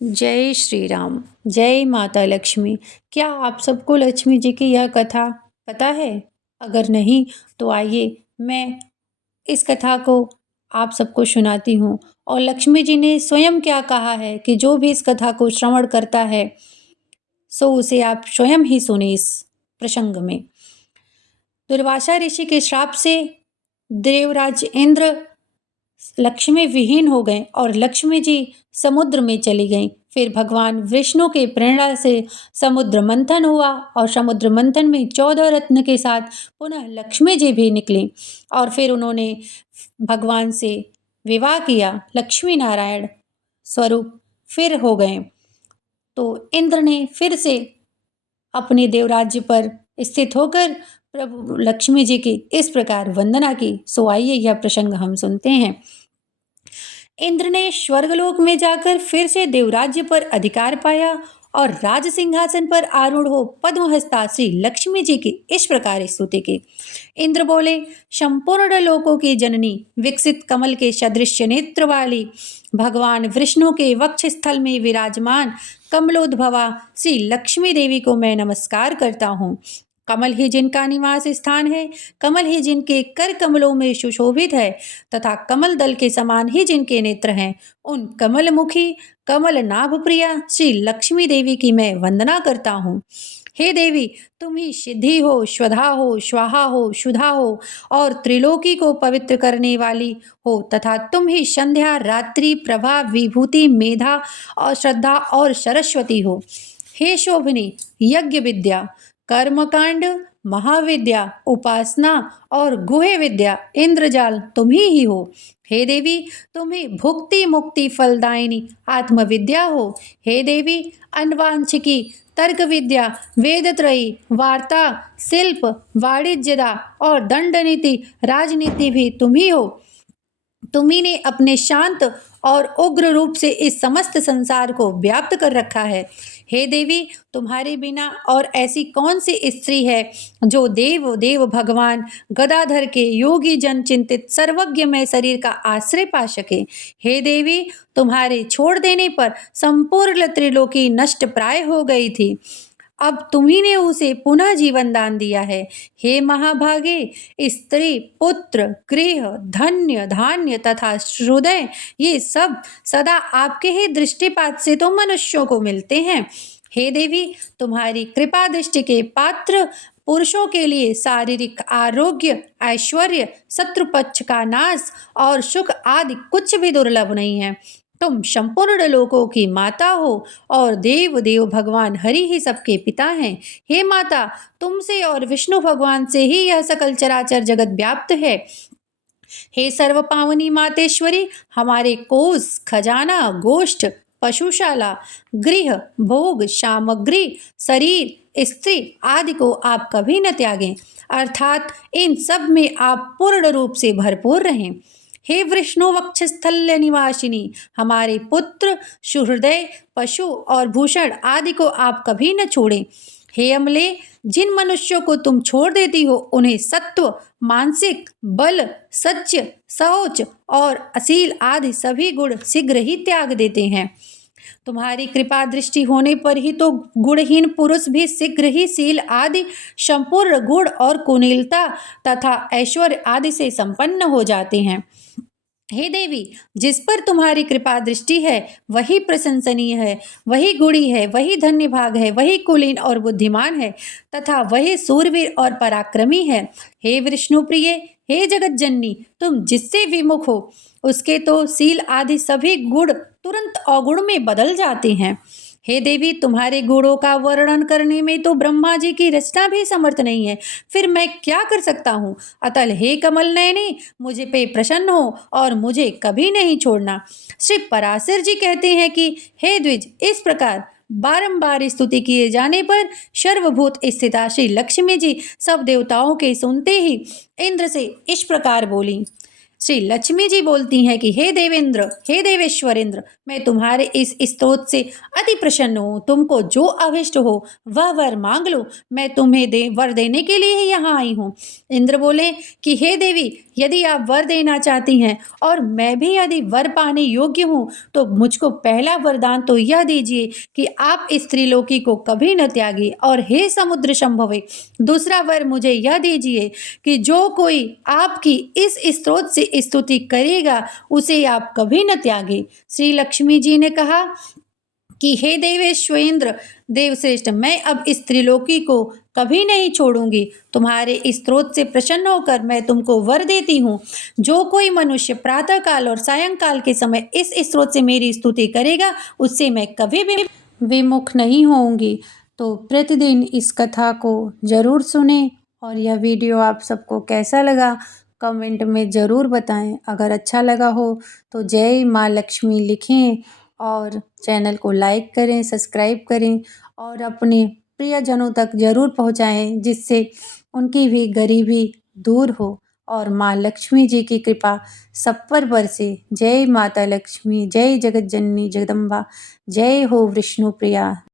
जय श्री राम। जय माता लक्ष्मी। क्या आप सबको लक्ष्मी जी की यह कथा पता है? अगर नहीं तो आइए मैं इस कथा को आप सबको सुनाती हूँ। और लक्ष्मी जी ने स्वयं क्या कहा है कि जो भी इस कथा को श्रवण करता है सो उसे आप स्वयं ही सुने इस प्रसंग में। दुर्वासा ऋषि के श्राप से देवराज इंद्र लक्ष्मी विहीन हो गए और लक्ष्मी जी समुद्र में चली गईं। फिर भगवान विष्णु के प्रेरणा से समुद्र मंथन हुआ और समुद्र मंथन में 14 रत्न के साथ पुनः लक्ष्मी जी भी निकली और फिर उन्होंने भगवान से विवाह किया। लक्ष्मी नारायण स्वरूप फिर हो गए। तो इंद्र ने फिर से अपने देवराज्य पर स्थित होकर प्रभु लक्ष्मी जी की इस प्रकार वंदना की। सो आइए यह प्रसंग हम सुनते हैं। इंद्र ने स्वर्गलोक में जाकर फिर से देवराज्य पर अधिकार पाया और राज सिंहासन पर आरूढ़ हो पद्महस्ता श्री लक्ष्मी जी की इस प्रकार स्तुति की। इंद्र बोले, संपूर्ण लोकों की जननी, विकसित कमल के सदृश नेत्र वाली, भगवान विष्णु के वक्ष स्थल में विराजमान कमलोद्भवा श्री लक्ष्मी देवी को मैं नमस्कार करता हूँ। कमल ही जिनका निवास स्थान है, कमल ही जिनके कर कमलों में सुशोभित है तथा कमल दल के समान ही जिनके नेत्र हैं, उन कमल मुखी कमल नाभ प्रिया श्री लक्ष्मी देवी की मैं वंदना करता हूँ। हे देवी, तुम ही सिद्धि हो, स्वधा हो, स्वाहा हो, शुधा हो और त्रिलोकी को पवित्र करने वाली हो तथा तुम ही संध्या, रात्रि, प्रभा, विभूति, मेधा और श्रद्धा और सरस्वती हो। हे शोभनी, यज्ञ विद्या, कर्मकांड, महाविद्या, उपासना और गुह्य विद्या, इंद्रजाल तुम ही हो। हे देवी, तुम ही भुक्ति मुक्ति फलदायिनी आत्मविद्या हो। हे देवी, अनवांछिकी, तर्क विद्या, वेदत्रयी, वार्ता, शिल्प, वाणिज्यदा और दंड नीति, राजनीति भी तुम ही हो। तुम्ही ने अपने शांत और उग्र रूप से इस समस्त संसार को व्याप्त कर रखा है। हे देवी, तुम्हारे बिना और ऐसी कौन सी स्त्री है जो देव देव भगवान गदाधर के योगी जन चिंतित सर्वज्ञमय शरीर का आश्रय पा सके। हे देवी, तुम्हारे छोड़ देने पर संपूर्ण त्रिलोकी नष्ट प्राय हो गई थी, अब तुम्ही ने उसे पुनः जीवन दान दिया है। हे महाभागे, स्त्री, पुत्र, गृह, धन्य, धान्य तथा हृदय, ये सब सदा आपके ही दृष्टिपात से तो मनुष्यों को मिलते हैं। हे देवी, तुम्हारी कृपा दृष्टि के पात्र पुरुषों के लिए शारीरिक आरोग्य, ऐश्वर्य, शत्रु पक्ष का नाश और सुख आदि कुछ भी दुर्लभ नहीं है। तुम संपूर्ण लोकों की माता हो और देव देव भगवान हरि ही सबके पिता हैं। हे माता, तुमसे और विष्णु भगवान से ही यह सकल चराचर जगत व्याप्त है। हे सर्व पावनी मातेश्वरी, हमारे कोष, खजाना, गोष्ठ, पशुशाला, गृह, भोग, सामग्री, शरीर, स्त्री आदि को आप कभी न त्यागें, अर्थात इन सब में आप पूर्ण रूप से भरपूर रहें। हे विष्णु वक्षस्थल्य निवासिनी, हमारे पुत्र, सुहृदय, पशु और भूषण आदि को आप कभी न छोड़ें। हे अमले, जिन मनुष्यों को तुम छोड़ देती हो उन्हें सत्व, मानसिक बल, सत्य, शौच और असील आदि सभी गुण शीघ्र ही त्याग देते हैं। तुम्हारी कृपा दृष्टि होने पर ही तो गुणहीन पुरुष भी शीघ्र ही शील आदि संपूर्ण गुण और कुलीनता तथा ऐश्वर्य आदि से संपन्न हो जाते हैं। हे देवी, जिस पर तुम्हारी कृपा दृष्टि है वही प्रशंसनीय है, वही गुणी है, वही धन्य भाग है, वही कुलीन और बुद्धिमान है तथा वही सूरवीर और पराक्रमी है। हे विष्णु प्रिय, हे जगत जननी, तुम जिससे विमुख हो उसके तो शील आदि सभी गुण तुरंत अवगुण में बदल जाते हैं। हे देवी, तुम्हारे गुणों का वर्णन करने में तो ब्रह्मा जी की रचना भी समर्थ नहीं है, फिर मैं क्या कर सकता हूँ। अतल हे कमल नयने, मुझे पे प्रसन्न हो और मुझे कभी नहीं छोड़ना। श्री पराशर जी कहते हैं कि हे द्विज, इस प्रकार बारंबार स्तुति किए जाने पर सर्वभूत स्थिता श्री लक्ष्मी जी सब देवताओं के सुनते ही इंद्र से इस प्रकार बोली। श्री लक्ष्मी जी बोलती हैं कि हे देवेंद्र, हे देवेश्वर इंद्र, मैं तुम्हारे इस स्तोत्र से अति प्रसन्न हूँ। तुमको जो अभिष्ट हो वह वर मांग लो, मैं तुम्हें वर देने के लिए ही यहाँ आई हूँ। इंद्र बोले कि हे देवी, यदि आप वर देना चाहती हैं और मैं भी यदि वर पाने योग्य हूँ, तो मुझको पहला वरदान तो यह दीजिए कि आप इस त्रिलोकी को कभी न त्यागी, और हे समुद्र संभवे, दूसरा वर मुझे यह दीजिए कि जो कोई आपकी इस स्तोत्र से स्तुति करेगा उसे आप कभी न त्यागे। श्री लक्ष्मी जी ने कहा कि हे देवेश्वरेंद्र देवश्रेष्ठ, मैं अब इस त्रिलोकी को कभी नहीं छोड़ूंगी। तुम्हारे इस स्तोत्र से प्रसन्न होकर मैं तुमको वर देती हूँ, जो कोई मनुष्य प्रातः काल और सायंकाल के समय इस स्तोत्र से मेरी स्तुति करेगा उससे मैं कभी भी विमुख नहीं होऊंगी। तो प्रतिदिन इस कथा को ज़रूर सुने, और यह वीडियो आप सबको कैसा लगा कमेंट में ज़रूर बताएं। अगर अच्छा लगा हो तो जय माँ लक्ष्मी लिखें, और चैनल को लाइक करें, सब्सक्राइब करें, और अपने प्रियजनों तक ज़रूर पहुँचाएं, जिससे उनकी भी गरीबी दूर हो और माँ लक्ष्मी जी की कृपा सब पर बरसे। जय माता लक्ष्मी, जय जगत जननी जगदम्बा, जय हो विष्णु प्रिया।